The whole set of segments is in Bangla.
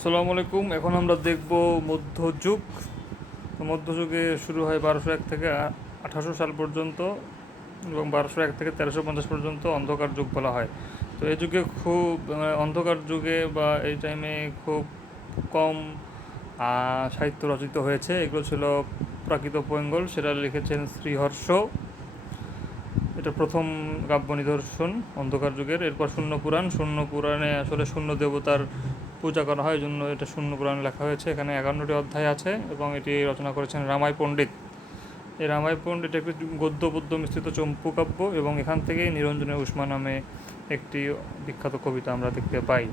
আসসালামু আলাইকুম এখন আমরা দেখব মধ্যযুগ। তো মধ্যযুগে শুরু হয় বারোশো এক থেকে আঠারোশো সাল পর্যন্ত এবং বারোশো এক থেকে তেরোশো পঞ্চাশ পর্যন্ত অন্ধকার যুগ বলা হয়। তো এই যুগে খুব মানে অন্ধকার যুগে বা এই টাইমে খুব কম সাহিত্য রচিত হয়েছে। এগুলো ছিল প্রাকৃত পৈঙ্গল সেটা লিখেছেন শ্রীহর্ষ। এটা প্রথম কাব্য নিদর্শন অন্ধকার যুগের। এরপর শূন্য পুরাণ। শূন্য পুরাণে আসলে শূন্য দেবতার পূজা করা হয় জন্য এটা শূন্য পুরাণ লেখা হয়েছে। এখানে একান্নটি অধ্যায় আছে এবং এটি রচনা করেছেন রামাই পণ্ডিত। এই রামাই পণ্ডিত একটি গদ্য পদ্য মিশ্রিত চম্পু কাব্য এবং এখান থেকেই নিরঞ্জনের উষ্মা নামে একটি বিখ্যাত কবিতা আমরা দেখতে পাই।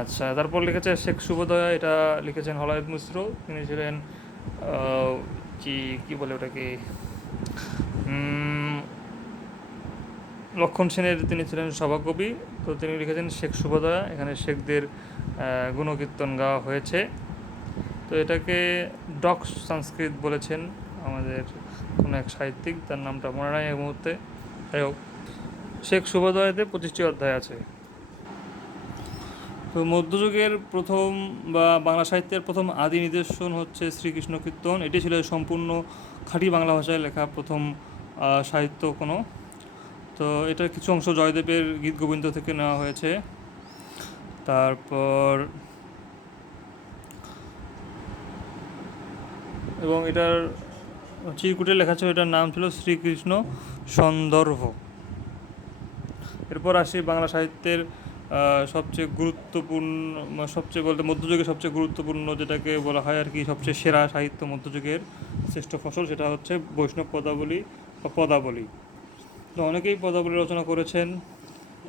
আচ্ছা তারপর লিখেছে শেখ শুভদয়া এটা লিখেছেন হলায়ত মিশ্র। তিনি ছিলেন কি কি বলে ওটাকে? লক্ষণ সেনের তিনি ছিলেন সভাকবি। তো তিনি লিখেছেন শেখ শুভদয়া এখানে শেখদের গুণকীর্তন গাওয়া হয়েছে। তো এটাকে ডক্স সংস্কৃত বলেছেন আমাদের কোনো এক সাহিত্যিক, তার নামটা মনে নাই এই মুহূর্তে। যাই হোক, শেখ শুভদয়াতে পঁচিশটি অধ্যায় আছে। তো মধ্যযুগের প্রথম বা বাংলা সাহিত্যের প্রথম আদি নিদর্শন হচ্ছে শ্রীকৃষ্ণ কীর্তন। এটি ছিল সম্পূর্ণ খাঁটি বাংলা ভাষায় লেখা প্রথম সাহিত্য কোনো। তো এটার কিছু অংশ জয়দেবের গীত গোবিন্দ থেকে নেওয়া হয়েছে। তারপর এবং এটার চিরকুটে লেখা ছিল, এটার নাম ছিল শ্রীকৃষ্ণ সন্দর্ভ। এরপর আসি বাংলা সাহিত্যের সবচেয়ে গুরুত্বপূর্ণ মানে সবচেয়ে বলতে মধ্যযুগের সবচেয়ে গুরুত্বপূর্ণ যেটাকে বলা হয় আর কি, সবচেয়ে সেরা সাহিত্য মধ্যযুগের শ্রেষ্ঠ ফসল সেটা হচ্ছে বৈষ্ণব পদাবলী বা পদাবলী। তো অনেকেই পদাবলী রচনা করেছেন।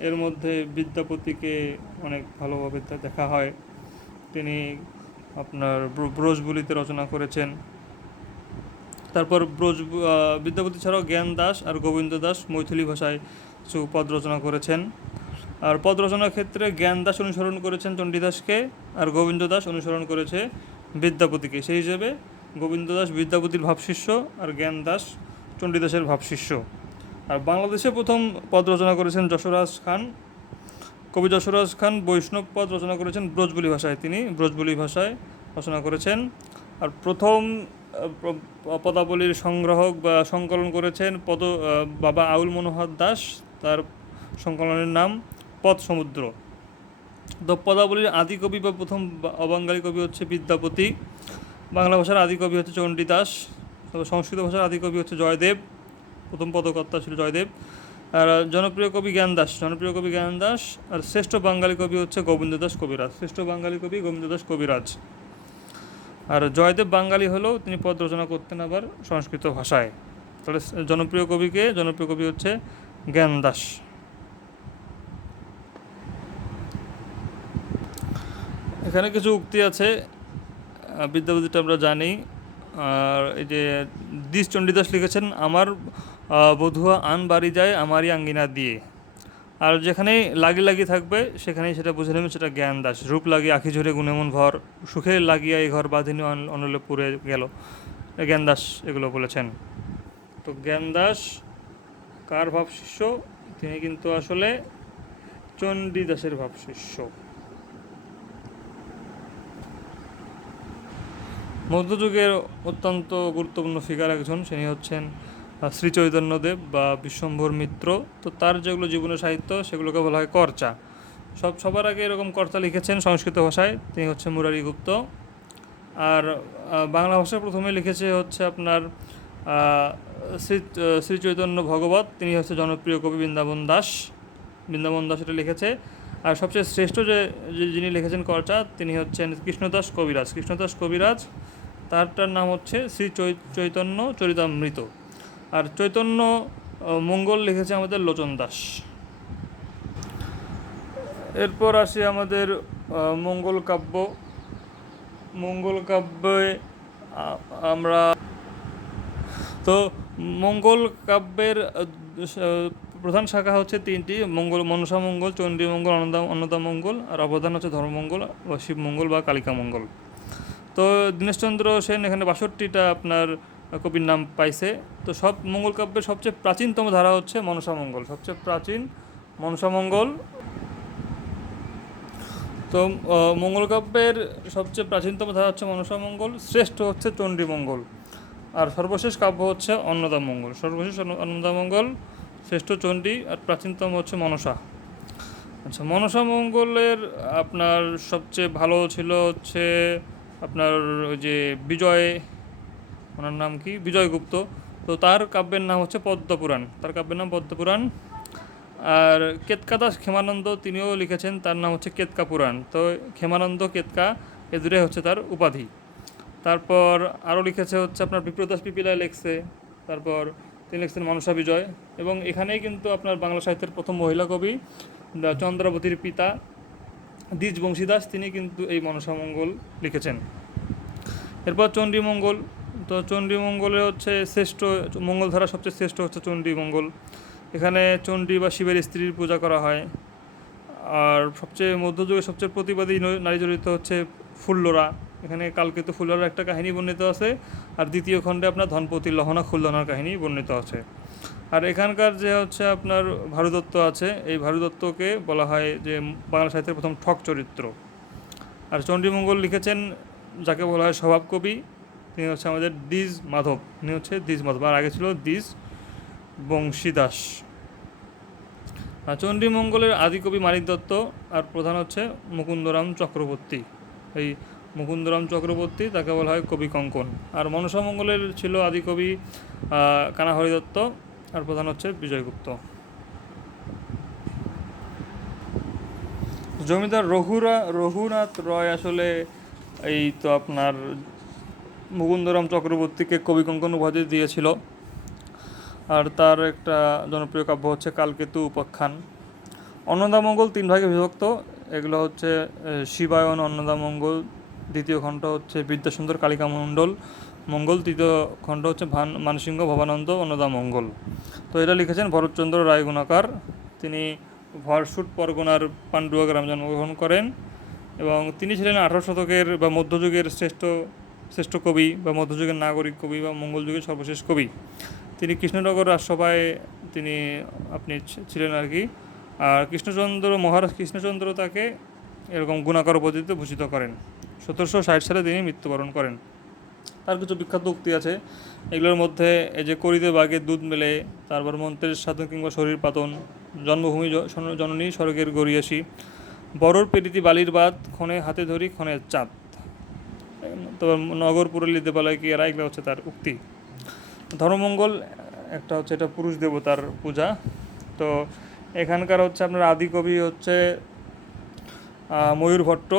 এর মধ্যে বিদ্যাপতিকে অনেক ভালোভাবে দেখা হয়। তিনি আপনার ব্র- ব্রজবুলিতে রচনা করেছেন। তারপর ব্রজ বিদ্যাপতি ছাড়াও জ্ঞান দাস আর গোবিন্দ দাস মৈথিলি ভাষায় কিছু পদ রচনা করেছেন। আর পদ রচনার ক্ষেত্রে জ্ঞান দাস অনুসরণ করেছেন চণ্ডীদাসকে আর গোবিন্দ দাস অনুসরণ করেছে বিদ্যাপতিকে। সেই হিসেবে গোবিন্দ দাস বিদ্যাপতির ভাবশিষ্য আর জ্ঞান দাস চণ্ডীদাসের ভাবশিষ্য। আর বাংলাদেশে প্রথম পদ রচনা করেছেন যশোরাজ খান। কবি যশোরাজ খান, বৈষ্ণব পদ রচনা করেছেন ব্রজবুলি ভাষায়। তিনি ব্রজবুলি ভাষায় রচনা করেছেন। আর প্রথম পদাবলীর সংগ্রাহক বা সংকলন করেছেন পদ বাবা আউল মনোহর দাস। তার সংকলনের নাম পদ সমুদ্র। তো পদাবলীর আদি কবি বা প্রথম অবাঙ্গালী কবি হচ্ছে বিদ্যাপতি। বাংলা ভাষার আদি কবি হচ্ছে চণ্ডীদাস সংস্কৃত ভাষার আদি কবি হচ্ছে জয়দেব। প্রথম পদকর্তা ছিল জয়দেব। আর জনপ্রিয় কবি জ্ঞানদাস জনপ্রিয় কবি জ্ঞানদাস আর শ্রেষ্ঠ বাঙালি কবি হচ্ছে গোবিন্দ দাস কবিরাজ, শ্রেষ্ঠ বাঙালি কবি গোবিন্দ দাস কবিরাজ। আর জয়দেব বাঙালি হলেও তিনি পদ রচনা করতেন আবার সংস্কৃত ভাষায়। তাহলে জনপ্রিয় কবিকে, জনপ্রিয় কবি হচ্ছে জ্ঞানদাস এখানে কিছু উক্তি আছে বিদ্যাপতিটা আমরা জানি। আর এই যে দিস চণ্ডীদাস লিখেছেন, আমার বধুয়া আন বাড়ি যায় আমারই আঙ্গিনা দিয়ে। আর যেখানেই লাগি লাগি থাকবে, সেখানেই সেটা বুঝে নেবেন সেটা জ্ঞান দাস। রূপ লাগি, আখি ঝরে গুণেমন ভর, সুখে লাগিয়া এই ঘর বাঁধিনি অন- অনলে পুরে গেল। জ্ঞান দাস এগুলো বলেছেন। তো জ্ঞান দাস, কার ভাব শিষ্য? তিনি কিন্তু আসলে চণ্ডীদাসের ভাব শিষ্য। মধ্যযুগের অত্যন্ত গুরুত্বপূর্ণ ফিগার একজন তিনি হচ্ছেন শ্রী চৈতন্যদেব বা বিশ্বম্ভর মিত্র, তো তার যেগুলো জীবনের সাহিত্য, সেগুলোকে বলা হয় কর্চা সব, সবার আগে এরকম কর্তা লিখেছেন সংস্কৃত ভাষায়, তিনি হচ্ছে মুরারি গুপ্ত। আর বাংলা ভাষায় প্রথমে লিখেছে হচ্ছে আপনার শ্রী শ্রী চৈতন্য ভগবত, তিনি হচ্ছে জনপ্রিয় কবি বৃন্দাবন দাস। বৃন্দাবন দাস এটা লিখেছে। আর সবচেয়ে শ্রেষ্ঠ যে যিনি লিখেছেন কর্চা তিনি হচ্ছেন কৃষ্ণদাস কবিরাজ। কৃষ্ণদাস কবিরাজ, তারটার নাম হচ্ছে শ্রী চৈতন্য চরিতামৃত। আর চৈতন্য মঙ্গল লিখেছে আমাদের লোচন দাস। এরপর আসি আমাদের মঙ্গল কাব্য। মঙ্গল কাব্যে আমরা, তো মঙ্গল কাব্যের প্রধান শাখা হচ্ছে তিনটি। মঙ্গল, মনসা মঙ্গল চণ্ডী মঙ্গল অন্নদা অন্নদা মঙ্গল, আর অবদান হচ্ছে ধর্মমঙ্গল বা শিব মঙ্গল বা কালিকা মঙ্গল। তো দীনেশচন্দ্র সেন এখানে বাষট্টিটা আপনার কবির নাম পাইছে। তো সব মঙ্গল কাব্যের সবচেয়ে প্রাচীনতম ধারা হচ্ছে মনসা মঙ্গল। সবচেয়ে প্রাচীন মনসা মঙ্গল। তো মঙ্গল কাব্যের সবচেয়ে প্রাচীনতম ধারা হচ্ছে মনসা মঙ্গল, শ্রেষ্ঠ হচ্ছে চণ্ডী মঙ্গল। আর সর্বশেষ কাব্য হচ্ছে অন্নদা মঙ্গল। সর্বশেষ অন্ন- অন্নদা মঙ্গল, শ্রেষ্ঠ চণ্ডী, আর প্রাচীনতম হচ্ছে মনসা। আচ্ছা মনসা মঙ্গলের আপনার সবচেয়ে ভালো ছিল হচ্ছে আপনার ওই যে বিজয় ওনার নাম কি? বিজয়গুপ্ত তো তার কাব্যের নাম হচ্ছে পদ্মপুরাণ। তার কাব্যের নাম পদ্মপুরাণ। আর কেতকাদাস ক্ষেমানন্দ তিনিও লিখেছেন, তার নাম হচ্ছে কেতকা পুরাণ। তো ক্ষেমানন্দ, কেতকা এ দুটোই হচ্ছে তার উপাধি। তারপর আরও লিখেছে হচ্ছে আপনার বিপ্রদাস পিপিলায় লেখছে, তারপর তিনি লিখছেন মনসা বিজয়। এবং এখানেই কিন্তু আপনার বাংলা সাহিত্যের প্রথম মহিলা কবি চন্দ্রাবতীর পিতা দ্বিজ বংশীদাস তিনি কিন্তু এই মনসা মঙ্গল লিখেছেন। এরপর চণ্ডীমঙ্গল তো চণ্ডীমঙ্গলে হচ্ছে শ্রেষ্ঠ, মঙ্গলধারা সবচেয়ে শ্রেষ্ঠ হচ্ছে চণ্ডীমঙ্গল। এখানে চণ্ডী বা শিবের স্ত্রীর পূজা করা হয়। আর সবচেয়ে মধ্যযুগে সবচেয়ে প্রতিবাদী নারী চরিত্র হচ্ছে ফুল্লরা। এখানে কালকেতু ফুল্লরার একটা কাহিনী বর্ণিত আছে। আর দ্বিতীয় খণ্ডে আপনার ধনপতি লহনা খুল্লনার কাহিনী বর্ণিত আছে। আর এখানকার যে হচ্ছে আপনার ভারুদত্ত আছে, এই ভারুদত্তকে বলা হয় যে বাংলা সাহিত্যের প্রথম ঠক চরিত্র। আর চণ্ডীমঙ্গল লিখেছেন, যাকে বলা হয় স্বভাব কবি তিনি হচ্ছে আমাদের দ্বিজ মাধব। তিনি হচ্ছে দ্বিজ মাধব। আর আগে ছিল দ্বিজ বংশীদাস। আর চণ্ডীমঙ্গলের আদিকবি মানিক দত্ত, আর প্রধান হচ্ছে মুকুন্দরাম চক্রবর্তী। এই মুকুন্দরাম চক্রবর্তী তাকে বলা হয় কবি কঙ্কন। আর মনসা মঙ্গলের ছিল আদিকবি কানাহরি দত্ত, আর প্রধান হচ্ছে বিজয়গুপ্ত। জমিদার রঘুরা রঘুনাথ রয় আসলে এই তো আপনার মুকুন্দরাম চক্রবর্তীকে কবি কঙ্কন উপাধি দিয়েছিল। আর তার একটা জনপ্রিয় কাব্য হচ্ছে কালকেতু উপাখ্যান। অন্নদামঙ্গল তিন ভাগে বিভক্ত। এগুলো হচ্ছে শিবায়ন, অন্নদামঙ্গল, দ্বিতীয় খণ্ড হচ্ছে বিদ্যাসুন্দর কালিকা মণ্ডল, মঙ্গল, তৃতীয় খণ্ড হচ্ছে ভান, মানসিংহ, ভবানন্দ, অন্নদামঙ্গল। তো এটা লিখেছেন ভরতচন্দ্র রায় গুণাকার। তিনি ভরসুট পরগনার পান্ডুয়া গ্রামে জন্মগ্রহণ করেন এবং তিনি ছিলেন আঠারো শতকের বা মধ্যযুগের শ্রেষ্ঠ শ্রেষ্ঠ কবি বা মধ্যযুগের নাগরিক কবি বা মঙ্গল যুগের সর্বশেষ কবি। তিনি কৃষ্ণনগর রাজসভায় তিনি, আপনি ছিলেন আর কি। আর কৃষ্ণচন্দ্র, মহারাজ কৃষ্ণচন্দ্র তাকে এরকম গুণাকর উপাধিতে ভূষিত করেন। সতেরোশো ষাট সালে তিনি মৃত্যুবরণ করেন। তার কিছু বিখ্যাত উক্তি আছে। এগুলোর মধ্যে এই যে করিতে বাঘে দুধ মেলে, তারপর মন্ত্রের সাধন কিংবা শরীর পাতন, জন্মভূমি জননী স্বর্গের গড়িয়াসি বড়র পেরিতি বালির বাদ ক্ষণে হাতে ধরি, ক্ষণে চাঁদ। তারপর নগর পুরলি দেবালয় কি এরা এগুলো হচ্ছে তার উক্তি। ধর্মমঙ্গল, একটা হচ্ছে এটা পুরুষ দেবতার পূজা। তো এখানকার হচ্ছে আপনার আদি কবি হচ্ছে ময়ূর ভট্ট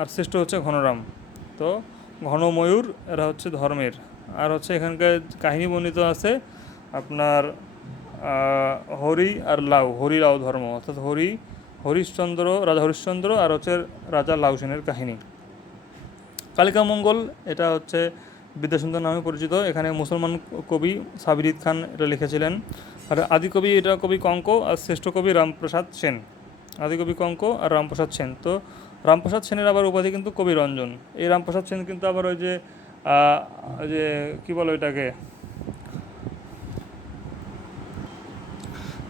আর শ্রেষ্ঠ হচ্ছে ঘনরাম। তো ঘন ময়ূর, এরা হচ্ছে ধর্মের। আর হচ্ছে এখানকার কাহিনী বর্ণিত আছে আপনার হরি আর লাউ, হরি লাউ ধর্ম। অর্থাৎ হরি, হরিশ্চন্দ্র, রাজা হরিশ্চন্দ্র আর হচ্ছে রাজা লাউ সেনের কাহিনী। কালিকা মঙ্গল, এটা হচ্ছে বিদ্যাসুন্দর নামে পরিচিত। এখানে মুসলমান কবি সাবির খান এটা লিখেছিলেন। আর আদিকবি এটা কবি কঙ্ক, আর শ্রেষ্ঠ কবি রামপ্রসাদ সেন। আদিকবি কঙ্ক আর রামপ্রসাদ সেন। তো রামপ্রসাদ সেনের আবার উপাধি কিন্তু কবি রঞ্জন। এই রামপ্রসাদ সেন কিন্তু আবার ওই যে যে কী বলো এটাকে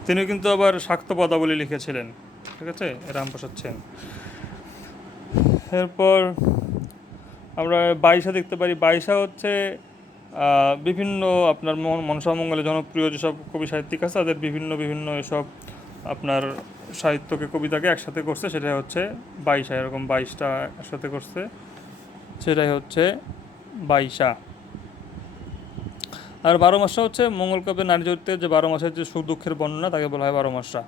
তিনি কিন্তু আবার শাক্ত পদাবলী লিখেছিলেন। ঠিক আছে? রামপ্রসাদ সেন। এরপর আমরা বাইশা দেখতে পারি। বাইশা হচ্ছে বিভিন্ন আপনার মন- মনসা মঙ্গলে জনপ্রিয় যেসব কবি সাহিত্যিক আছে, তাদের বিভিন্ন বিভিন্ন এসব আপনার সাহিত্যকে, কবিতাকে একসাথে করছে। সেটাই হচ্ছে বাইশা। এরকম বাইশটা একসাথে করছে। সেটাই হচ্ছে বাইশা। আর বারো মাসটা হচ্ছে মঙ্গল নারী চরিত্রের যে বারো মাসের যে সুখ দুঃখের বর্ণনা, তাকে বলা হয় বারো মাসটা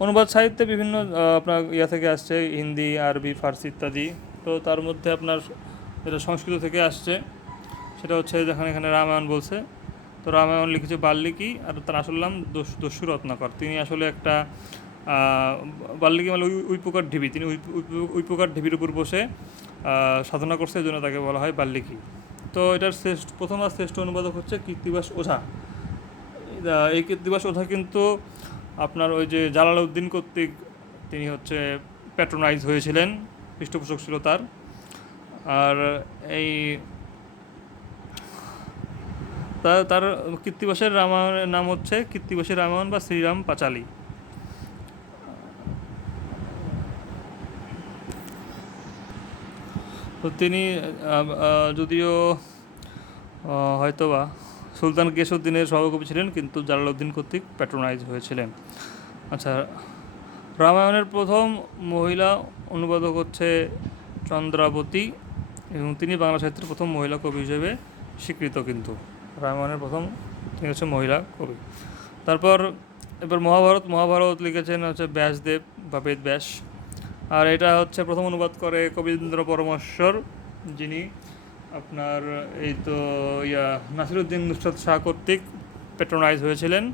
অনুবাদ সাহিত্যে বিভিন্ন আপনার ইয়া থেকে আসছে, হিন্দি, আরবি, ফার্সি ইত্যাদি। তো তার মধ্যে আপনার যেটা সংস্কৃত থেকে আসছে, সেটা হচ্ছে যেখানে এখানে রামায়ণ বলছে। তো রামায়ণ লিখেছে বাল্মীকি আর তার আসল নাম দস্যু- রত্নাকর। তিনি আসলে একটা বাল্মীকি মানে উই- উইপোকার ঢিবি। তিনি উইপ- উইপ- ঢিবির উপর বসে সাধনা করছে, এই জন্য তাকে বলা হয় বাল্মীকি। তো এটার শ্রেষ্ঠ প্রথম আর শ্রেষ্ঠ অনুবাদক হচ্ছে কীর্তিবাস ওঝা। এই কীর্তিবাস ওঝা কিন্তু আপনার ওই যে জালালউদ্দিন কর্তৃক তিনি হচ্ছে প্যাট্রোনাইজ হয়েছিলেন, পৃষ্ঠপোষক ছিল তার। আর এই তার কীর্তিবাসের রামায়ণের নাম হচ্ছে কীর্তিবাসের রামায়ণ বা শ্রীরাম পাঁচালী। তো তিনি যদিও হয়তোবা সুলতান কেশউদ্দিনের সভাকবি ছিলেন, কিন্তু জালালউদ্দিন কর্তৃক প্যাট্রোনাইজ হয়েছিলেন। আচ্ছা রামায়ণের প্রথম মহিলা অনুবাদক হচ্ছে চন্দ্রাবতী। এবং তিনি বাংলা সাহিত্যের প্রথম মহিলা কবি হিসেবে স্বীকৃত কিন্তু। রামায়ণের প্রথম, তিনি হচ্ছে মহিলা কবি। তারপর এবার মহাভারত মহাভারত লিখেছেন হচ্ছে ব্যাসদেব বা বেদ ব্যাস আর এটা হচ্ছে প্রথম অনুবাদ করে কবীন্দ্র পরমেশ্বর, যিনি আপনার এই তো ইয়া নাসিরুদ্দিন নুসরত শাহ কর্তৃক প্যাট্রোনাইজ হয়েছিলেন।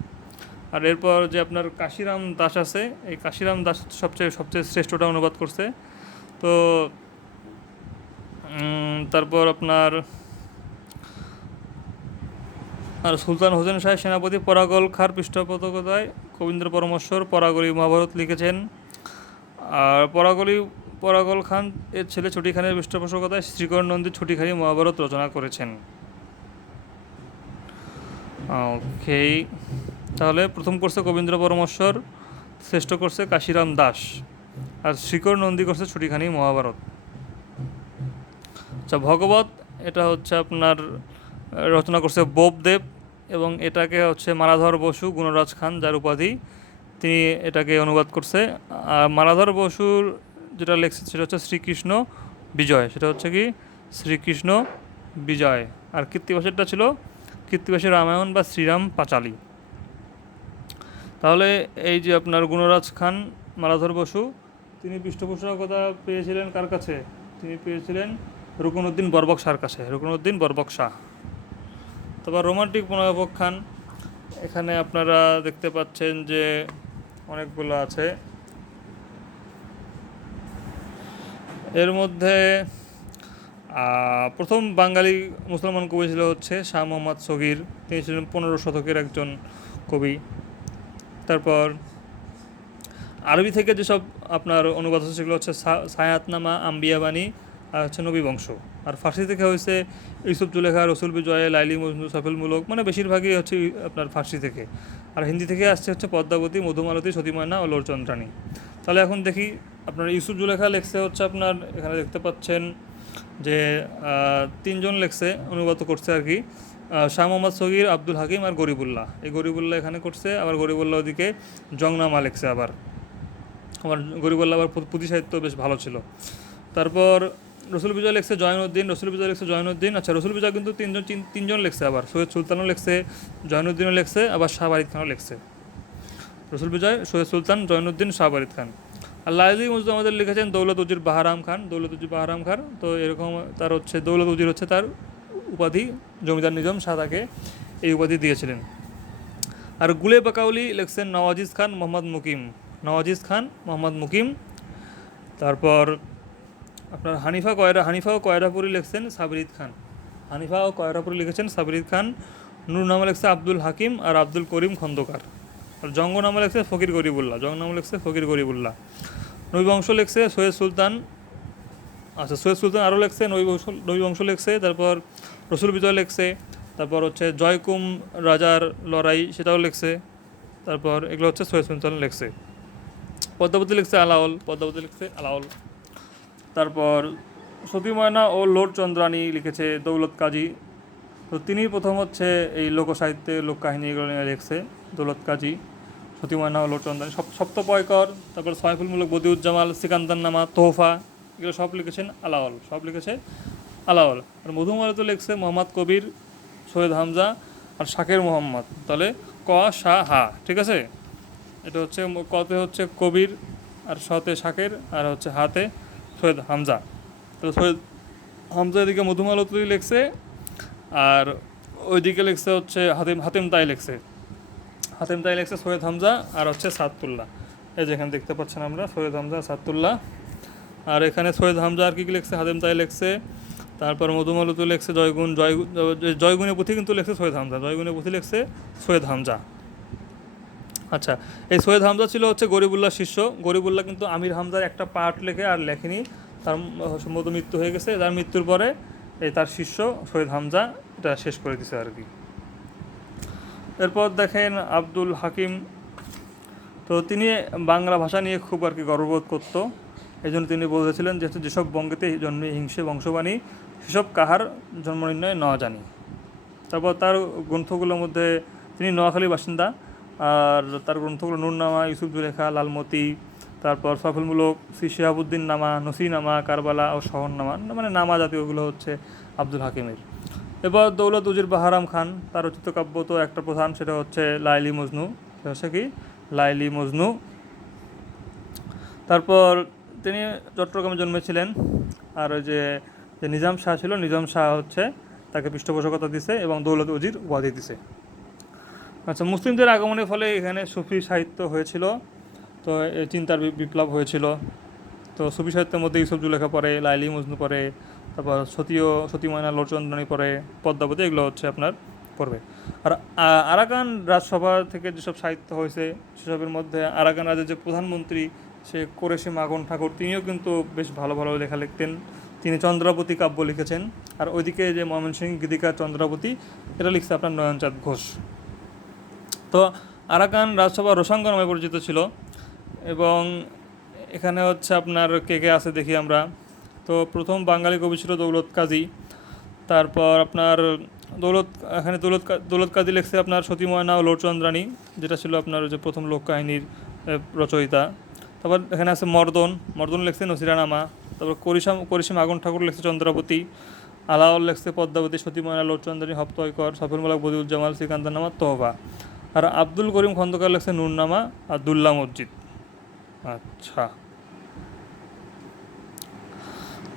আর এরপর যে আপনার কাশিরাম দাস আছে, এই কাশিরাম দাস সবচেয়ে সবচেয়ে শ্রেষ্ঠটা অনুবাদ করছে। তো তারপর আপনার, আর সুলতান হোসেন শাহ সেনাপতি পরাগল খার পৃষ্ঠপোষকতায় কবীন্দ্র পরমেশ্বর পরাগলি মহাভারত লিখেছেন। আর পরাগলি, পরাগল খান এর ছেলে ছুটি খানের পৃষ্ঠপোষকতায় শ্রীকর নন্দী ছুটি খানি মহাভারত রচনা করেছেন। ওকে তাহলে প্রথম করছে কবীন্দ্র পরমেশ্বর, শ্রেষ্ঠ করছে কাশিরাম দাস, আর শ্রীকর নন্দী করছে ছুটিখানি মহাভারত। আচ্ছা ভগবত, এটা হচ্ছে আপনার রচনা করছে বোপদেব এবং এটাকে হচ্ছে মারাধর বসু, গুণরাজ খান, যার উপাধি তিনি এটাকে অনুবাদ করছে। আর মারাধর বসুর যেটা লেখছে সেটা হচ্ছে শ্রীকৃষ্ণ বিজয়, সেটা হচ্ছে কি? শ্রীকৃষ্ণ বিজয়। আর কীর্তিবাসেরটা ছিল কীর্তিবাসের রামায়ণ বা শ্রীরাম পাঁচালী। তাহলে এই যে আপনার গুণরাজ খান, মারাধর বসু, তিনি পৃষ্ঠপোষকতা পেয়েছিলেন কার কাছে? তিনি পেয়েছিলেন রুকনউদ্দিন বরবক শাহর কাছে। রুকনউদ্দিন বরবক শাহ। তারপর রোমান্টিক মনোভাবক খান, এখানে আপনারা দেখতে পাচ্ছেন যে অনেকগুলো আছে। এর মধ্যে প্রথম বাঙালি মুসলমান কবি ছিল হচ্ছে শাহ মোহাম্মদ সগির। তিনি ছিলেন পনেরো শতকের একজন কবি। তারপর, আরবি থেকে যেসব আপনার অনুবাদ সেগুলো হচ্ছে সায়াতনামা আম্বিয়াবাণী। আর হচ্ছে নবী বংশ। আর ফার্সি থেকে হয়েছে ইউসুফ, জুলেখা, রসুল বিজয়, লাইলি, মজনু সফিলমূলক মানে বেশিরভাগই হচ্ছে আপনার ফার্সি থেকে। আর হিন্দি থেকে আসছে হচ্ছে পদ্মাবতী, মধুমালতী সতীময়না ও লোরচন্দ্রাণী তাহলে এখন দেখি আপনার ইউসুফ, জুলেখা লেখছে হচ্ছে আপনার, এখানে দেখতে পাচ্ছেন যে তিনজন লেখছে অনুবাদ করছে আর কি। শাহ মোহাম্মদ সগির, আব্দুল হাকিম আর গরিবুল্লাহ। এই গরিবুল্লাহ এখানে করছে, আবার গরিবুল্লাহ ওদিকে জংনামা লেখছে আবার। আমার গরিবুল্লাহ আবার পুঁথি সাহিত্য বেশ ভালো ছিল। তারপর রসুল বিজয় লেখছে জয়নুদ্দিন, রসুল বিজয় লেখছে জয়নুদ্দিন। আচ্ছা রসুল বিজয় কিন্তু তিনজন তিনজন লেখছে আবার। সৈয়দ সুলতানও লেখছে, জয়নুদ্দিনও লেখছে, আবার শাহ শাহবারিদ খানও লেখছে। রসুল বিজয়, সৈয়দ সুলতান, জয়নুদ্দিন শাহবারিদ খান। আর লাইলি মজদু আমাদের লিখেছেন দৌলত উজির বাহারাম খান, দৌলত উজির বাহারাম খান। তো এরকম তার হচ্ছে, দৌলত উজির হচ্ছে তার উপাধি, জমিদার নিজাম তাকে এই উপাধি দিয়েছিলেন। আর গুলে বাকাউলি লেখছেন নওয়াজিজ খান, মোহাম্মদ মুকিম। নওয়াজিজ খান, মোহাম্মদ মুকিম। তারপর আপনার হানিফা কয়রা হানিফা ও কয়রাপুরি লিখছেন সাবরিদ খান। হানিফা ও কয়রাপুরি লিখেছেন সাবরিদ খান। নূর নামে লিখছে আব্দুল হাকিম আর আব্দুল করিম খন্দকার। আর জঙ্গ নামে লিখছে ফকির গরিবুল্লাহ, জঙ্গ নামে লিখছে ফকির গরিবুল্লাহ। নবীবংশ লিখছে সৈয়দ সুলতান আচ্ছা সৈয়দ সুলতান আরও লেখছে নবীবংশ নবীবংশ লেখছে, তারপর রসুল বিজয় লেখছে, তারপর হচ্ছে জয়কুম রাজার লড়াই সেটাও লেখছে, তারপর এগুলো হচ্ছে সৈয়দ সুলতান লেখছে। পদ্মাবতী লিখছে আলাউল, পদ্মাবতী লিখছে আলাওল তারপর সতী ময়না ও লোড চন্দ্রানী লিখেছে দৌলত কাজী। তো তিনি প্রথম হচ্ছে এই লোকসাহিত্যে লোককাহিনী এগুলো নিয়ে লিখছে দৌলত কাজী সতী ময়না ও লোট চন্দ্রানী সপ, সপ্তপয়কর, তারপর ছয়ফুলমূলক বদিউজ্জামাল সিকান্দার নামা তোহফা, এগুলো সব লিখেছেন আলাওল সব লিখেছে আলাওল আর মধুমালতো লিখছে মোহাম্মদ কবির, সৈয়দ হামজা আর শাকের মোহাম্মদ। তাহলে ক, সা, হা, ঠিক আছে? এটা হচ্ছে কতে হচ্ছে কবির আর সতে শাকের আর হচ্ছে হাতে। সৈয়দ হামজা। তো সৈয়দ হামজা এদিকে মধুমালতী লিখছে আর ওইদিকে লিখছে হচ্ছে হাতিম হাতিম তাই লিখছে। হাতিম তাই লিখছে সৈয়দ হামজা আর হচ্ছে সাদতুল্লাহ। এই যেখানে দেখতে পাচ্ছেন আমরা, সৈয়দ হামজা, সাদতুল্লাহ। আর এখানে সৈয়দ হামজা আর কী কী লিখছে? হাতিম তাই লিখছে। তারপর মধুমালতী লিখছে, জয়গুণ জয় জয়গুণের পুঁথি কিন্তু লিখছে সৈয়দ হামজা। জয়গুণের পুঁথি লিখছে সৈয়দ হামজা। আচ্ছা এই সৈয়দ হামজা ছিল হচ্ছে গরিবুল্লাহ শিষ্য। গরিবুল্লাহ কিন্তু আমির হামজার একটা পার্ট লেখে আর লেখেনি। তার সম্ভবত মৃত্যু হয়ে গেছে। তার মৃত্যুর পরে এই তার শিষ্য সৈয়দ হামজা এটা শেষ করে দিছে আর কি। এরপর দেখেন আব্দুল হাকিম। তো তিনি বাংলা ভাষা নিয়ে খুব আর কি গর্ববোধ করতো। এই জন্য তিনি বলেছিলেন যেহেতু যেসব বঙ্গেতে জন্মে হিংসে বংশবাণী, সেসব কাহার জন্ম নির্ণয় ন জানি। তারপর তার গ্রন্থগুলোর মধ্যে তিনি নোয়াখালীর বাসিন্দা। আর তার গ্রন্থগুলো নুরনামা, ইউসুফ জুলেখা, লালমতি, তারপর সফলমূলক শিহাবুদ্দিন নামা, নসিনামা, কারবালা ও শহরনামা মানে নামা জাতীয়গুলো হচ্ছে আব্দুল হাকিমের। এবার দৌলত উজির বাহারাম খান, তার রচিত কাব্য তো একটা প্রধান, সেটা হচ্ছে লাইলি মজনু হচ্ছে কি? লাইলি মজনু। তারপর তিনি চট্টগ্রামে জন্মেছিলেন, আর ওই যে নিজাম শাহ ছিল, নিজাম শাহ হচ্ছে তাকে পৃষ্ঠপোষকতা দিছে এবং দৌলত উজির উপাধি দিছে। আচ্ছা মুসলিমদের আগমনের ফলে এখানে সুফি সাহিত্য হয়েছিল, তো চিন্তার বিপ্লব হয়েছিল। তো সুফি সাহিত্যের মধ্যে ইউসুফ জুলেখা পড়ে, লাইলি মজনু পড়ে, তারপর সতীয় সতী ময়না লোচন্দ্রণী পড়ে, পদ্মাবতী, এগুলো হচ্ছে আপনার পড়বে আর আরাকান রাজসভা থেকে যেসব সাহিত্য হয়েছে, সেসবের মধ্যে আরাকান রাজ্যের যে প্রধানমন্ত্রী, সে কোরেশি মাগন ঠাকুর, তিনিও কিন্তু বেশ ভালো ভালো লেখা লিখতেন। তিনি চন্দ্রাবতী কাব্য লিখেছেন। আর ওইদিকে যে ময়মনসিংহ গীতিকা চন্দ্রাবতী, এটা লিখছে আপনার নয়নচাঁদ ঘোষ। তো আরাকান রাজসভা রোসাঙ্গ নামে পরিচিত ছিল। এবং এখানে হচ্ছে আপনার কে কে আছে দেখি আমরা। তো প্রথম বাঙালি কবি ছিল দৌলত কাজী। তারপর আপনার দৌলত এখানে দৌলত দৌলত কাজী লিখছে আপনার সতী ময়না ও লোরচন্দ্রানী যেটা ছিল আপনার যে প্রথম লোককাহিনীর এ, রচয়িতা। তারপর এখানে আছে মর্দন মর্দন লিখছে নসিরানামা। তারপর করিসাম করিসিম আগুন ঠাকুর লিখছে চন্দ্রাবতী। আলাউল লেখছে পদ্মাবতী সতী ময়না লোরচন্দ্রানী হপ্তয়কর সফলমূলক বদিউজ্জামাল জামাল শ্রীকান্তের নামা তোহবা আর আব্দুল করিম খন্দকার লেখছে নুরনামা আর দুল্লা মসজিদ। আচ্ছা।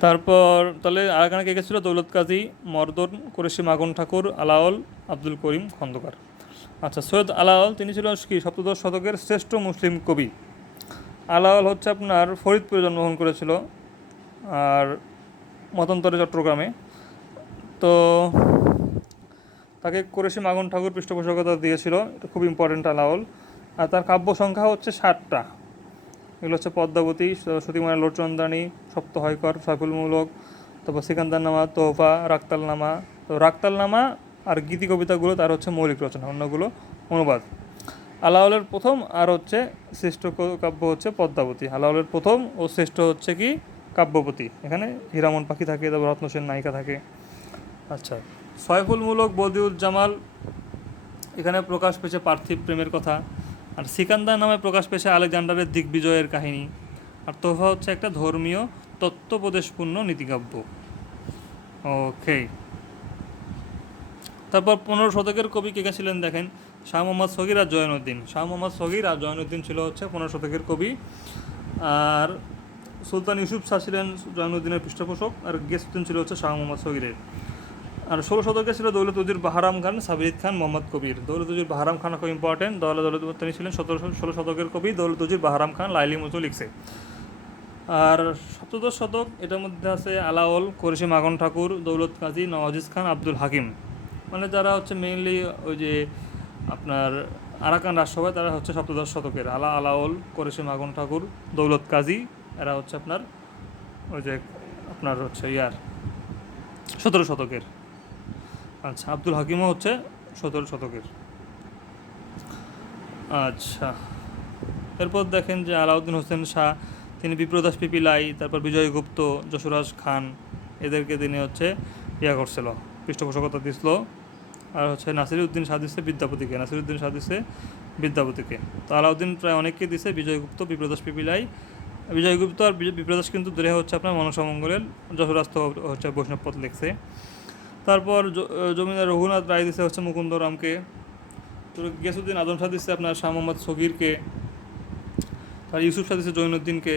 তারপর তাহলে আরাকানে কে কে ছিল? দৌলত কাজী, মর্দন, কুরেশি মাগন ঠাকুর, আলাওল, আব্দুল করিম খন্দকার। আচ্ছা সৈয়দ আলাওল, তিনি ছিলেন কি? সপ্তদশ শতকের শ্রেষ্ঠ মুসলিম কবি। আলাওল হচ্ছে আপনার ফরিদপুরে জন্মগ্রহণ করেছিল, আর মতন্তরে চট্টগ্রামে। তো তাকে কুরেশি মাগন ঠাকুর পৃষ্ঠপোষকতা দিয়েছিল, এটা খুব ইম্পর্টেন্ট আলাওল আর তার কাব্য সংখ্যা হচ্ছে ষাটটা। এগুলো হচ্ছে পদ্মাবতী সতীমায়া লোটচন্দ্রানী সপ্তহয়কর সাইফুলমূলক তারপর সিকান্দার নামা তোহফা রাক্তাল নামা তো রাক্তাল নামা আর গীতি কবিতাগুলো, তার হচ্ছে মৌলিক রচনা, অন্যগুলো অনুবাদ। আলাউলের প্রথম আর হচ্ছে শ্রেষ্ঠ কাব্য হচ্ছে পদ্মাবতী। আলাউলের প্রথম ও শ্রেষ্ঠ হচ্ছে কি? কাব্যপতি। এখানে হীরামন পাখি থাকে, তারপর রত্নসেন নায়িকা থাকে। আচ্ছা। সয়ফুলমূলক বদিউল জামাল এখানে প্রকাশ পেয়েছে পার্থিব প্রেমের কথা। আর সিকান্দার নামে প্রকাশ পেয়েছে আলেকজান্ডারের দিগ্বিজয়ের কাহিনী। আর তোফা হচ্ছে একটা ধর্মীয় তত্ত্বপদেশপূর্ণ নীতিকাব্য। ওকে। তারপর পনেরো শতকের কবি কে কে ছিলেন দেখেন? শাহ মোহাম্মদ সগির আর জয়নুদ্দিন। শাহ মোহাম্মদ সগির আর জয়নুদ্দিন ছিল হচ্ছে পনেরো শতকের কবি। আর সুলতান ইউসুফ শাহ ছিলেন জয়নুদ্দিনের পৃষ্ঠপোষক। আর গেস্তুদ্দিন ছিল হচ্ছে শাহ মোহাম্মদ সগিরের। আর ষোলো শতকে ছিল দৌলত উজির বাহারাম খান সাবির খান, মোহাম্মদ কবির। দৌলত উজির বাহারাম খান খুব ইম্পর্টেন্ট দৌলত দৌলত তিনি ছিলেন সতেরো ষোলো শতকের কবি। দৌলত উজির বাহারাম খান লাইলি মতো লিখছে। আর সপ্তদশ শতক, এটার মধ্যে আছে আলাওল, কোরেশি মাগন ঠাকুর, দৌলত কাজী নওয়াজিজ খান, আব্দুল হাকিম। মানে যারা হচ্ছে মেইনলি ওই যে আপনার আরাকান রাজসভায়, তারা হচ্ছে সপ্তদশ শতকের। আলা, আলাওল, কোরেশি মাগন ঠাকুর, দৌলত কাজী, এরা হচ্ছে আপনার ওই যে আপনার হচ্ছে ইয়ার, সতেরো শতকের। আচ্ছা আব্দুল হাকিমও হচ্ছে সতেরো শতকের। আচ্ছা এরপর দেখেন যে আলাউদ্দিন হোসেন শাহ, তিনি বিপ্রদাস পিপিলাই, তারপর বিজয়গুপ্ত যশোরাজ খান, এদেরকে তিনি হচ্ছে ইয়া করছিল, পৃষ্ঠপোষকতা দিছিল। আর হচ্ছে নাসিরুদ্দিন শাহ দিচ্ছে বিদ্যাপতিকে, নাসিরুদ্দিন শাহ দিচ্ছে বিদ্যাপতিকে। তো আলাউদ্দিন প্রায় অনেককে দিছে বিজয়গুপ্ত বিপ্রদাস পিপিলাই। বিজয়গুপ্ত আর বিপ্রদাস কিন্তু দূরে হচ্ছে আপনার মনসামঙ্গলের যশোরাজ তো হচ্ছে বৈষ্ণব পথ লিখছে। তারপর জমিদার রঘুনাথ রায় দিছে হচ্ছে মুকুন্দ রামকে। তো গিয়াসুদ্দিন আদম শাহ দিচ্ছে আপনার শাহ মোহাম্মদ সগিরকে। তার ইউসুফ শাহ দিচ্ছে জৈনুদ্দিনকে।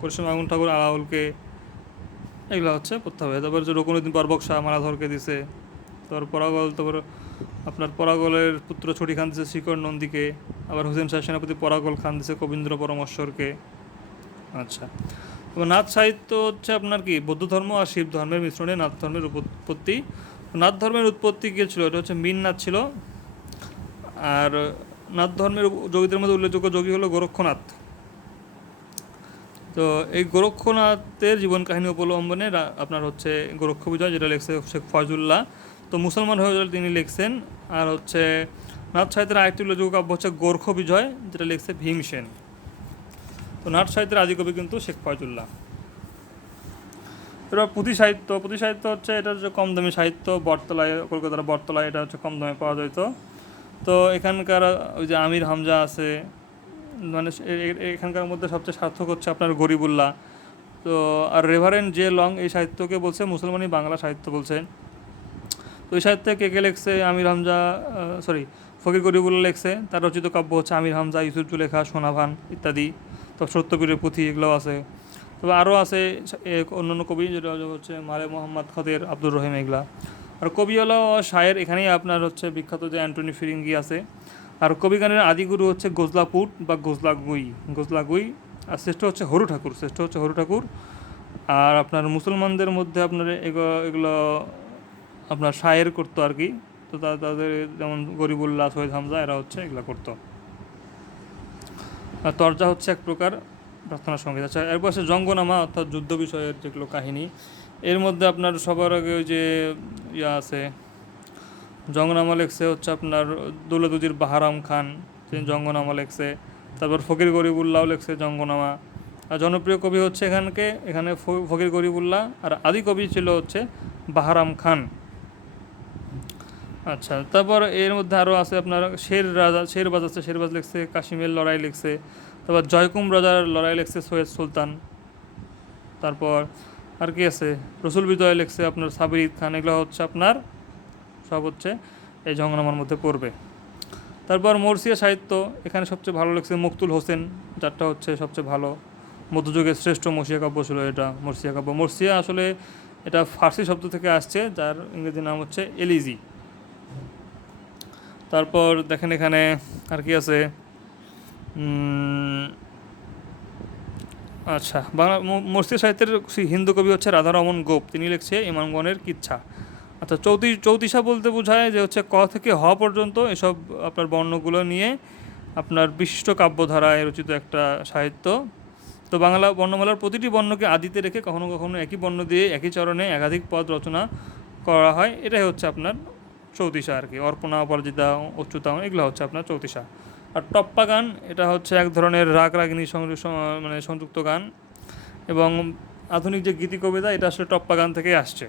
করিসম আগুন ঠাকুর আলাউলকে। এগুলো হচ্ছে পড়তে তারপর যে রকুনুদ্দিন বরবক শাহ মালাধরকে দিছে। তারপর পরাগল, তারপর আপনার পরাগলের পুত্র ছুটি খান দিছে শিকর নন্দীকে। আবার হোসেন শাহ সেনাপতি পরাগল খান দিছে কবীন্দ্র পরমেশ্বরকে। আচ্ছা। নাথ সাহিত্য হচ্ছে আপনার কি, বৌদ্ধ ধর্ম আর শিব ধর্মের মিশ্রণে নাথ ধর্মের উৎপত্তি। নাথ ধর্মের উৎপত্তি কী ছিল? এটা হচ্ছে মিন নাথ ছিল। আর নাথ ধর্মের যোগীদের মধ্যে উল্লেখযোগ্য যোগী হলো গোরক্ষনাথ। তো এই গোরক্ষনাথের জীবন কাহিনী অবলম্বনে আপনার হচ্ছে গোরক্ষ বিজয় যেটা লিখছে শেখ ফয়জুল্লাহ। তো মুসলমান হয়ে তিনি লিখছেন, আর হচ্ছে নাথ সাহিত্যের আরেকটি উল্লেখযোগ্য কাব্য হচ্ছে গোর্খ বিজয়, যেটা লিখছে ভীমসেন তো নাট সাহিত্যের আদি কবি কিন্তু শেখ ফয়জুল্লাহ। এবার পুঁথি সাহিত্য পুঁথি সাহিত্য হচ্ছে এটা হচ্ছে কম দামি সাহিত্য, বটতলায়, কলকাতার বটতলায় এটা হচ্ছে কম দামে পাওয়া যেত তো এখানকার ওই যে আমির হামজা আছে মানে এখানকার মধ্যে সবচেয়ে সার্থক হচ্ছে আপনার গরিবুল্লাহ। তো আর রেভারেন্ট জে লং এই সাহিত্যকে বলছে মুসলমানি বাংলা সাহিত্য বলছে। তো এই সাহিত্যে কে কে লেখছে? আমির হামজা সরি ফকির গরিবুল্লাহ লেখছে। তার রচিত কাব্য হচ্ছে আমির হামজা, ইউসুফ জুলেখা, সোনাভান ইত্যাদি। তো সত্যপীরের পুঁথি এগুলো আছে। তবে আরও আছে অন্যান্য কবি যেটা হচ্ছে মালে মোহাম্মদ খদের আব্দুর রহিম এগুলা। আর কবি হলো শায়ের, এখানেই আপনার হচ্ছে বিখ্যাত যে অ্যান্টনি ফিরিঙ্গি আছে। আর কবিগানের আদিগুরু হচ্ছে গোজলাপুট বা গোজলাগুই। গোজলাগুই, আর শ্রেষ্ঠ হচ্ছে হরু ঠাকুর, শ্রেষ্ঠ হচ্ছে হরু ঠাকুর। আর আপনার মুসলমানদের মধ্যে আপনার এগুলো এগুলো আপনার শায়ের করতো আর কি। তো তাদের যেমন গরিবুল্লাহ সৈয়দ হামজা এরা হচ্ছে এগুলো করতো। তরজা হচ্ছে এক প্রকার প্রার্থনা সংগীত। আচ্ছা এরপর আছে জঙ্গনামা, অর্থাৎ যুদ্ধ বিষয়ের যেগুলো কাহিনী। এর মধ্যে আপনার সবার আগে ওই যে ইয়া আছে, জঙ্গনামা লেখছে হচ্ছে আপনার দৌলতুজির বাহারাম খান, তিনি জঙ্গনামা লেখছে। তারপর ফকির গরিবুল্লাহ লেখছে জঙ্গনামা। আর জনপ্রিয় কবি হচ্ছে এখানকে, এখানে ফকির গরিবুল্লাহ। আর আদি কবি ছিল হচ্ছে বাহারাম খান। আচ্ছা তারপর এর মধ্যে আরও আছে আপনার শের রাজা শেরবাজ আছে শেরবাজ লিখছে কাশিমের লড়াই লিখছে, তারপর জয়কুম রাজার লড়াই লিখছে সৈয়দ সুলতান, তারপর আর কি আছে? রসুল বিজয় লিখছে আপনার সাবির খান, এগুলো হচ্ছে আপনার, সব হচ্ছে এই জঙ্গনামার মধ্যে পড়বে। তারপর মর্সিয়া সাহিত্য, এখানে সবচেয়ে ভালো লিখছে মুক্তুল হোসেন, যারটা হচ্ছে সবচেয়ে ভালো। মধ্যযুগের শ্রেষ্ঠ মসিয়া কাব্য ছিল এটা, মর্সিয়া কাব্য। মরসিয়া আসলে এটা ফার্সি শব্দ থেকে আসছে, যার ইংরেজি নাম হচ্ছে এলিজি। তারপর দেখেন এখানে আর কি আছে? আচ্ছা বাংলা ম- মরসিয়া সাহিত্যের হিন্দু কবি হচ্ছে রাধারমন গোপ। তিনি লিখছে ইমামগণের কিচ্ছা। আচ্ছা চৌতি চৌতিসা বলতে বোঝায় যে হচ্ছে ক থেকে হ পর্যন্ত এসব আপনার বর্ণগুলো নিয়ে আপনার বিশিষ্ট কাব্যধারায় রচিত একটা সাহিত্য। তো বাংলা বর্ণমালার প্রতিটি বর্ণকে আদিতে রেখে কখনো কখনো একই বর্ণ দিয়ে একই চরণে একাধিক পদ রচনা করা হয়। এটাই হচ্ছে আপনার চৌতিসা আর কি। অর্পণা অপরাজিতা অচ্যুতা, এগুলো হচ্ছে আপনার চৌতিশা আর। টপ্পা গান, এটা হচ্ছে এক ধরনের রাগ রাগিনী মানে সংযুক্ত গান এবং আধুনিক যে গীতি কবিতা, এটা আসলে টপ্পা গান থেকেই আসছে।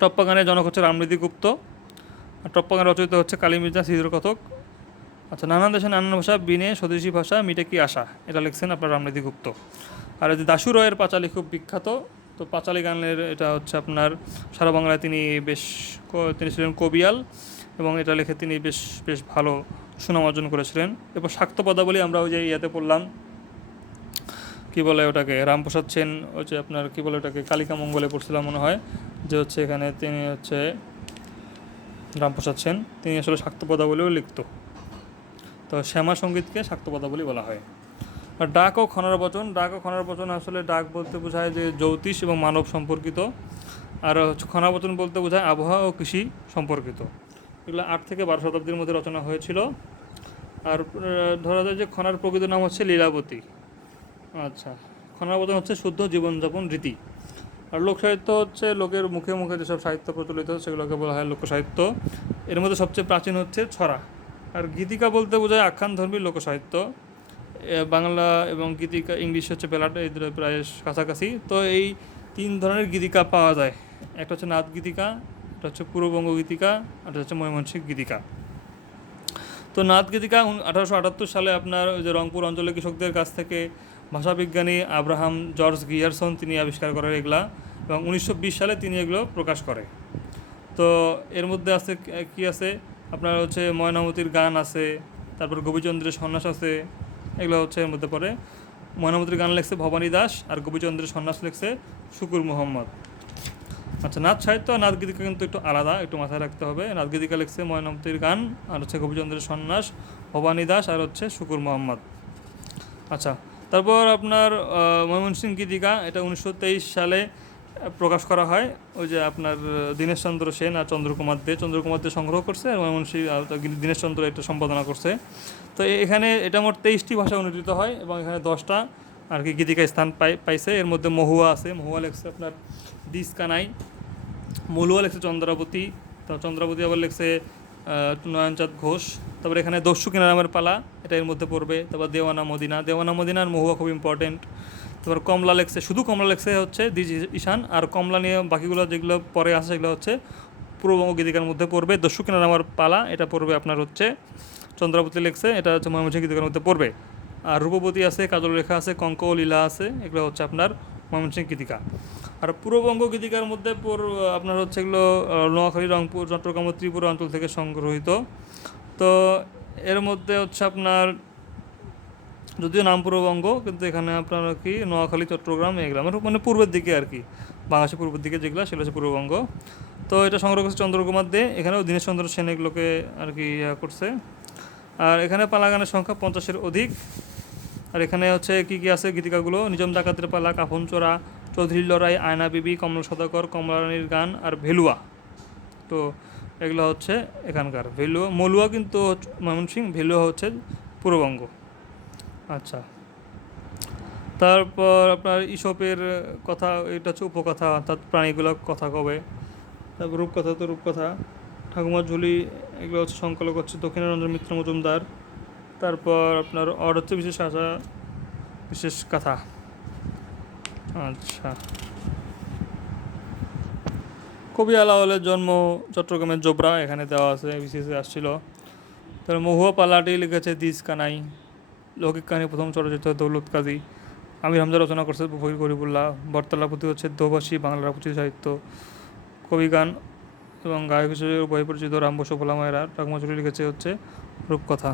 টপ্পা গানের জনক হচ্ছে রামনীতি গুপ্ত। আর টপ্পা গান রচিত হচ্ছে কালী মির্জা সিজুর কথক আচ্ছা নানান দেশে নানান ভাষা, বিনে স্বদেশী ভাষা, মিটে কি আশা? এটা লিখছেন আপনার রামনীতি গুপ্ত। আর দাশু রয়ের পাঁচালী খুব বিখ্যাত। তো পাঁচালী গানের এটা হচ্ছে আপনার, সারা বাংলায় তিনি বেশ তিনি ছিলেন কবিয়াল এবং এটা লিখে তিনি বেশ বেশ ভালো সুনাম অর্জন করেছিলেন। এরপর শাক্ত পদাবলী আমরা ওই যে ইয়াতে পড়লাম। কী বলে ওটাকে? রামপ্রসাদ সেন যে আপনার কী বলে ওটাকে? কালিকা মঙ্গলে পড়ছিলাম মনে হয়। যে হচ্ছে এখানে তিনি হচ্ছে রামপ্রসাদ সেন, তিনি আসলে শাক্ত পদাবলীও লিখতো। তো শ্যামা সঙ্গীতকে শাক্ত পদাবলী বলা হয়। ডাক ও খনার বচন, ডাক ও খনার বচন আসলে ডাক বলতে বোঝায় যে জ্যোতিষ এবং মানব সম্পর্কিত। আর হচ্ছে খনা বচন বলতে বোঝায় আবহাওয়া ও কৃষি সম্পর্কিত। এগুলো আট থেকে বারো শতাব্দীর মধ্যে রচনা হয়েছিল। আর ধরা যায় যে খনার প্রকৃত নাম হচ্ছে লীলাবতী। আচ্ছা খনার বচন হচ্ছে শুদ্ধ জীবনযাপন রীতি। আর লোক সাহিত্য হচ্ছে লোকের মুখে মুখে যেসব সাহিত্য প্রচলিত, সেগুলোকে বলা হয় লোক সাহিত্য। এর মধ্যে সবচেয়ে প্রাচীন হচ্ছে ছড়া। আর গীতিকা বলতে বোঝায় আখ্যান ধর্মী লোকসাহিত্য বাংলা এবং গীতিকা, ইংলিশ হচ্ছে বেলাটা এই দুটো প্রায় কাছাকাছি। তো এই তিন ধরনের গীতিকা পাওয়া যায়। একটা হচ্ছে নাথ গীতিকা, একটা হচ্ছে পূর্ববঙ্গ গীতিকা আর হচ্ছে ময়মনসিংহ গীতিকা। তো নাথ গীতিকা আঠারোশো আটাত্তর সালে আপনার ওই যে রংপুর অঞ্চলের কৃষকদের কাছ থেকে ভাষাবিজ্ঞানী আব্রাহাম জর্জ গিয়ারসন তিনি আবিষ্কার করেন এগুলা এবং উনিশশো বিশ সালে তিনি এগুলো প্রকাশ করে। তো এর মধ্যে আছে কি আছে? আপনার হচ্ছে ময়নামতির গান আছে, তারপর গোপীচন্দ্রের সন্ন্যাস আছে এগুলো হচ্ছে এর মধ্যে পড়ে। ময়নামতির গান লেখছে ভবানী দাস আর গোপীচন্দ্রের সন্ন্যাস লেখছে শুকুর মোহাম্মদ। আচ্ছা নাচ সাহিত্য আর নাচ গীতিকা কিন্তু একটু আলাদা, একটু মাথায় রাখতে হবে। নাচ গীতিকা লিখছে ময়নামতির গান আর হচ্ছে গোপীচন্দ্রের সন্ন্যাস, ভবানী দাস আর হচ্ছে শুকুর মোহাম্মদ। আচ্ছা তারপর আপনার ময়মনসিংহ গীতিকা, এটা উনিশশো তেইশ সালে প্রকাশ করা হয়। ওই যে আপনার, দীনেশচন্দ্র সেন আর চন্দ্রকুমার দে। চন্দ্রকুমার দে সংগ্রহ করছে আর ময়মনসিংহ দীনেশচন্দ্র এটা সম্পাদনা করছে। তো এখানে এটা মোট তেইশটি ভাষা অনুদিত হয় এবং এখানে দশটা আর কি গীতিকা স্থান পাই, পাইছে। এর মধ্যে মহুয়া আছে। মহুয়া লেখছে আপনার দিস কানাই। মলুয়া লেখছে চন্দ্রাবতী। তো চন্দ্রাবতী আবার লেখছে নয়নচাঁদ ঘোষ। তারপর এখানে দস্যু কিনা নামের পালা, এটা এর মধ্যে পড়বে। তারপর দেওয়ানা মদিনা। দেওয়ানা মদিনার মহুয়া খুব ইম্পর্টেন্ট তারপর কমলা লেখছে শুধু কমলা লেখছে হচ্ছে দিজ ঈশান, আর কমলা নিয়ে বাকিগুলো যেগুলো পরে আসে সেগুলো হচ্ছে পূর্ববঙ্গ গীতিকার মধ্যে পড়বে। দস্যু কিনা নামের পালা, এটা পড়বে আপনার হচ্ছে চন্দ্রাবতী লেখছে এটা হচ্ছে ময়মনসিংহ গীতিকার মধ্যে পড়বে। আর রূপবতী আছে, কাজল রেখা আছে কঙ্ক লীলা আছে, এগুলো হচ্ছে আপনার ময়মনসিংহ গীতিকা। আর পূর্ববঙ্গ গীতিকার মধ্যে আপনার হচ্ছে এগুলো নোয়াখালী, রংপুর, চট্টগ্রাম ত্রিপুরা অঞ্চল থেকে সংগ্রহীত তো এর মধ্যে হচ্ছে আপনার যদিও নাম পূর্ববঙ্গ, কিন্তু এখানে আপনার কি নোয়াখালী, চট্টগ্রাম এগুলো আমার মানে পূর্বের দিকে আর কি। বাংলাদেশের পূর্বের দিকে যেগুলো, সেগুলো হচ্ছে পূর্ববঙ্গ। তো এটা সংগ্রহ করছে চন্দ্রকুমার দে। এখানেও দীনেশচন্দ্র সেন এগুলোকে আর কি ইয়া করছে। আর এখানে পালাগানের সংখ্যা পঞ্চাশের অধিক। আর এখানে হচ্ছে কি কি আছে গীতিকাগুলো? নিজম ডাকাতের পালা, কাফন চোরা, চৌধুরীর লড়াই, আয়না বিবি, কমল সদাকর, কমলারানীর গান আর ভেলুয়া। তো এগুলো হচ্ছে এখানকার ভেলুয়া। মলুয়া কিন্তু ময়মনসিং ভেলুয়া হচ্ছে পূর্ববঙ্গ। আচ্ছা। তারপর আপনার ইসপের কথা, এটা হচ্ছে উপকথা, অর্থাৎ প্রাণীগুলো কথা কবে? তারপর রূপকথা তো রূপকথা। ঠাকুমার ঝুলি, এগুলো হচ্ছে সংকলক হচ্ছে দক্ষিণারঞ্জন মিত্র মজুমদার। তারপর আপনার অর হচ্ছে বিশেষ আশা, বিশেষ কথা। আচ্ছা। কবি আলাওয়ালের জন্ম চট্টগ্রামের জোবরা, এখানে দেওয়া আছে বিশেষে আসছিল। তারপর মহুয়া পালাটি লিখেছে দিস কানাই। লৌকিক কাহিনী, প্রথম চলচ্চিত্র দৌলত কাজী। আমি হামজা রচনা করছে ফকির গরিবুল্লাহ বর্তালাপতি হচ্ছে দোভাষী বাংলার পুঁথি সাহিত্য, কবি গান এবং গায়ক হিসেবে বই পরিচিত রাম বসু ভোলা মায়েরা লিখেছে হচ্ছে রূপকথা।